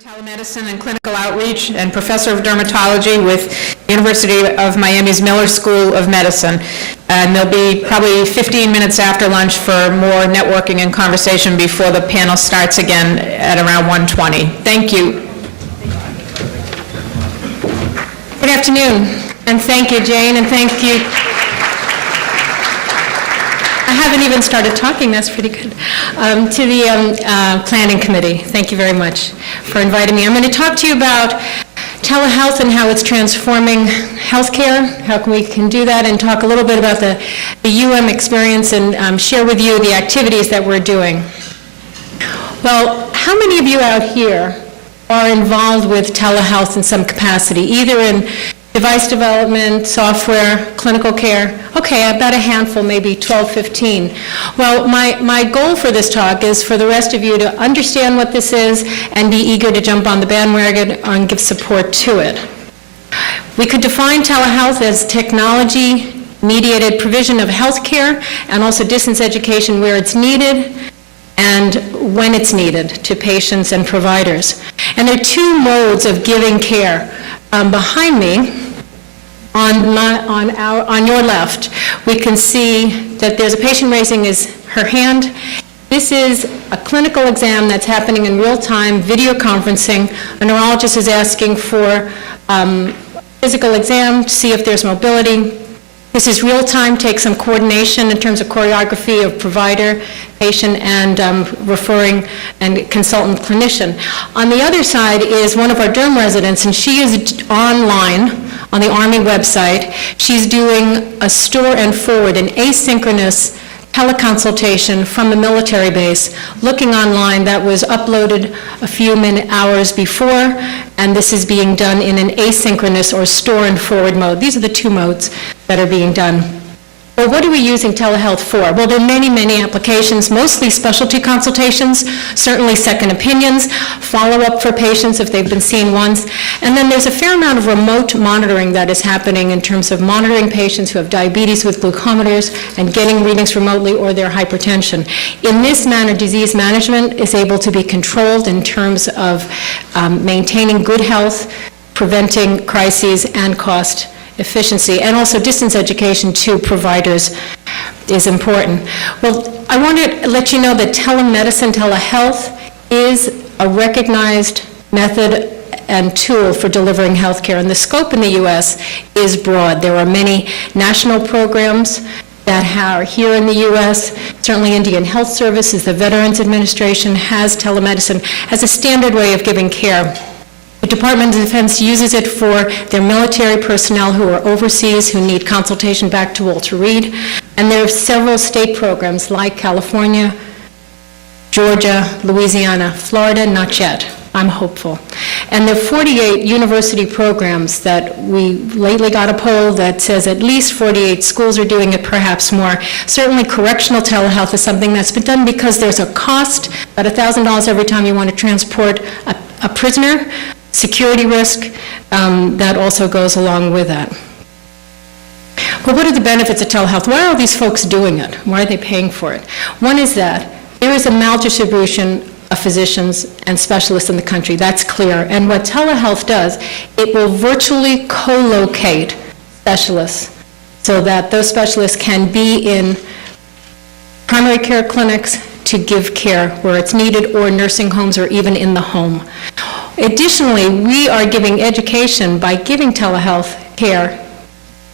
Telemedicine and Clinical Outreach and Professor of Dermatology with University of Miami's Miller School of Medicine. And there'll be probably 15 minutes after lunch for more networking and conversation before the panel starts again at around 1:20. Thank you. Good afternoon, and thank you, Jane, and thank you. I haven't even started talking, that's pretty good. To the Planning Committee, thank you very much for inviting me. I'm going to talk to you about telehealth and how it's transforming healthcare, how we can do that, and talk a little bit about the UM experience and share with you the activities that we're doing. Well, how many of you out here are involved with telehealth in some capacity, either in device development, software, clinical care? Okay, about a handful, maybe 12, 15. Well, my goal for this talk is for the rest of you to understand what this is and be eager to jump on the bandwagon and give support to it. We could define telehealth as technology-mediated provision of health care and also distance education where it's needed and when it's needed to patients and providers. And there are two modes of giving care. Behind me, on your left, we can see that there's a patient raising her hand. This is a clinical exam that's happening in real time, video conferencing. A neurologist is asking for physical exam to see if there's mobility. This is real time, takes some coordination in terms of choreography of provider, patient, and referring and consultant clinician. On the other side is one of our derm residents, and she is online on the Army website. She's doing a store and forward, an asynchronous teleconsultation from the military base, looking online. That was uploaded a few hours before, and this is being done in an asynchronous or store and forward mode. These are the two modes that are being done. Well, what are we using telehealth for? Well, there are many, many applications, mostly specialty consultations, certainly second opinions, follow-up for patients if they've been seen once, and then there's a fair amount of remote monitoring that is happening in terms of monitoring patients who have diabetes with glucometers and getting readings remotely or their hypertension. In this manner, disease management is able to be controlled in terms of maintaining good health, preventing crises, and cost efficiency, and also distance education to providers is important. Well, I want to let you know that telemedicine, telehealth, is a recognized method and tool for delivering healthcare, and the scope in the U.S. is broad. There are many national programs that are here in the U.S. Certainly Indian Health Services, the Veterans Administration has telemedicine as a standard way of giving care. The Department of Defense uses it for their military personnel who are overseas, who need consultation back to Walter Reed. And there are several state programs like California, Georgia, Louisiana, Florida, not yet. I'm hopeful. And there are 48 university programs that we lately got a poll that says at least 48 schools are doing it, perhaps more. Certainly correctional telehealth is something that's been done because there's a cost, about $1,000 every time you want to transport a prisoner. Security risk that also goes along with that. Well, what are the benefits of telehealth? Why are all these folks doing it? Why are they paying for it? One is that there is a maldistribution of physicians and specialists in the country. That's clear. And what telehealth does, it will virtually co-locate specialists so that those specialists can be in primary care clinics to give care where it's needed, or nursing homes, or even in the home. Additionally, we are giving education by giving telehealth care,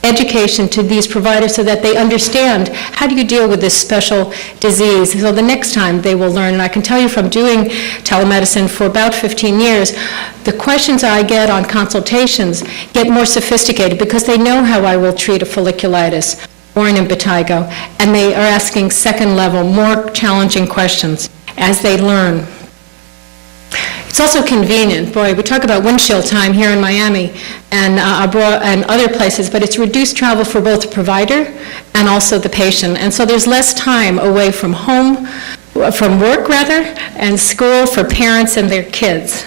education to these providers so that they understand how do you deal with this special disease. So the next time they will learn, and I can tell you from doing telemedicine for about 15 years, the questions I get on consultations get more sophisticated because they know how I will treat a folliculitis or an impetigo, and they are asking second level, more challenging questions as they learn. It's also convenient. Boy, we talk about windshield time here in Miami and other places, but it's reduced travel for both the provider and also the patient. And so there's less time away from home, from work rather, and school for parents and their kids.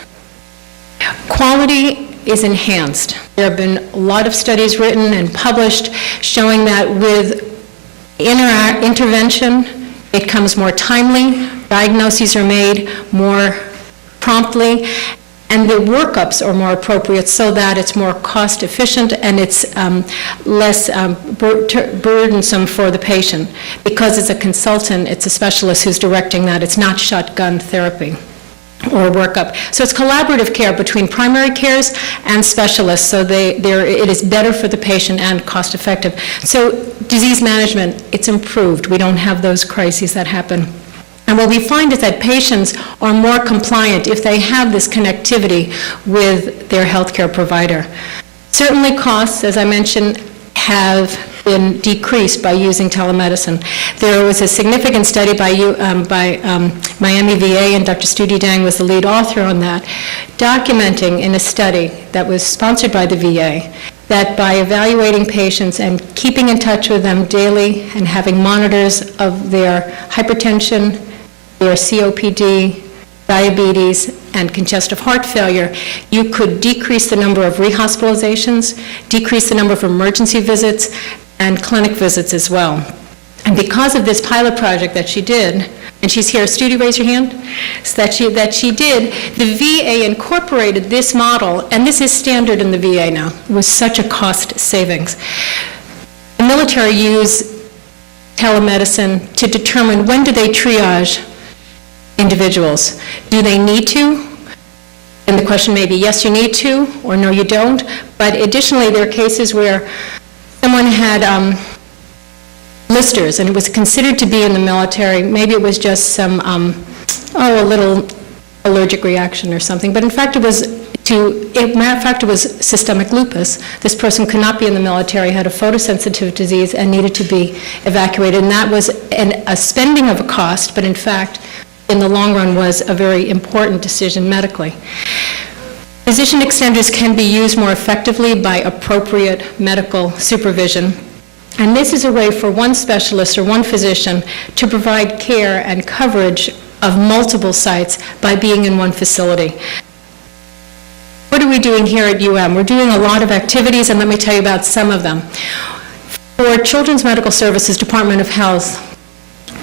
Quality is enhanced. There have been a lot of studies written and published showing that with intervention, it comes more timely, diagnoses are made more promptly, and the workups are more appropriate so that it's more cost efficient and it's less burdensome for the patient. Because it's a consultant, it's a specialist who's directing that. It's not shotgun therapy or workup. So it's collaborative care between primary cares and specialists, so it is better for the patient and cost effective. So disease management, it's improved. We don't have those crises that happen. And what we find is that patients are more compliant if they have this connectivity with their healthcare provider. Certainly costs, as I mentioned, have been decreased by using telemedicine. There was a significant study by Miami VA, and Dr. Studi Dang was the lead author on that, documenting in a study that was sponsored by the VA that by evaluating patients and keeping in touch with them daily and having monitors of their hypertension, their COPD, diabetes, and congestive heart failure, you could decrease the number of rehospitalizations, decrease the number of emergency visits, and clinic visits as well. And because of this pilot project that she did, and she's here, Studi, raise your hand, so that she did, the VA incorporated this model, and this is standard in the VA now. It was such a cost savings. The military use telemedicine to determine when do they triage individuals. Do they need to? And the question may be, yes, you need to, or no, you don't. But additionally, there are cases where someone had blisters, and it was considered to be in the military. Maybe it was just some, a little allergic reaction or something. But in fact, it was systemic lupus. This person could not be in the military, had a photosensitive disease, and needed to be evacuated. And that was a spending of a cost, but in fact, in the long run, was a very important decision medically. Physician extenders can be used more effectively by appropriate medical supervision. And this is a way for one specialist or one physician to provide care and coverage of multiple sites by being in one facility. What are we doing here at UM? We're doing a lot of activities, and let me tell you about some of them. For Children's Medical Services, Department of Health,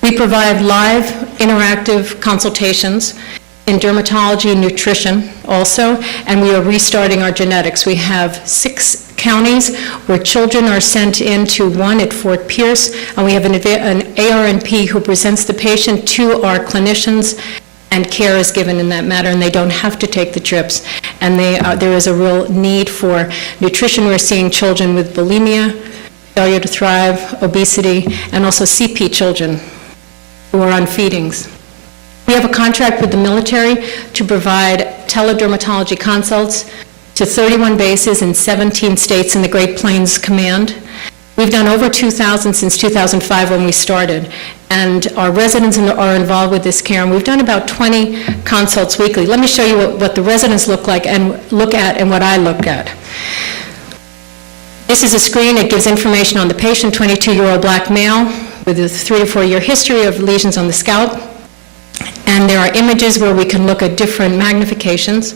we provide live, interactive consultations in dermatology and nutrition also, and we are restarting our genetics. We have 6 counties where children are sent into one at Fort Pierce, and we have an ARNP who presents the patient to our clinicians, and care is given in that matter, and they don't have to take the trips. And there is a real need for nutrition. We're seeing children with bulimia, failure to thrive, obesity, and also CP children who are on feedings. We have a contract with the military to provide teledermatology consults to 31 bases in 17 states in the Great Plains Command. We've done over 2,000 since 2005 when we started, and our residents are involved with this care, and we've done about 20 consults weekly. Let me show you what the residents look at and what I look at. This is a screen. It gives information on the patient, 22-year-old black male with a 3 to 4 year history of lesions on the scalp. And there are images where we can look at different magnifications.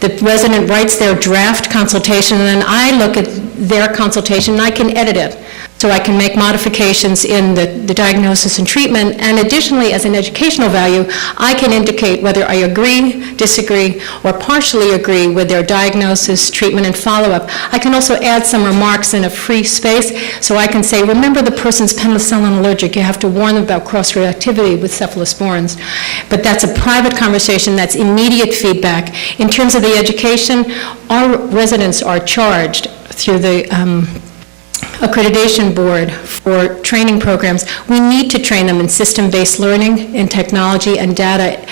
The resident writes their draft consultation, and then I look at their consultation, and I can edit it. So I can make modifications in the diagnosis and treatment, and additionally, as an educational value, I can indicate whether I agree, disagree, or partially agree with their diagnosis, treatment, and follow-up. I can also add some remarks in a free space, so I can say, remember the person's penicillin allergic, you have to warn them about cross-reactivity with cephalosporins. But that's a private conversation, that's immediate feedback. In terms of the education, our residents are charged through the accreditation board for training programs. We need to train them in system-based learning, in technology and data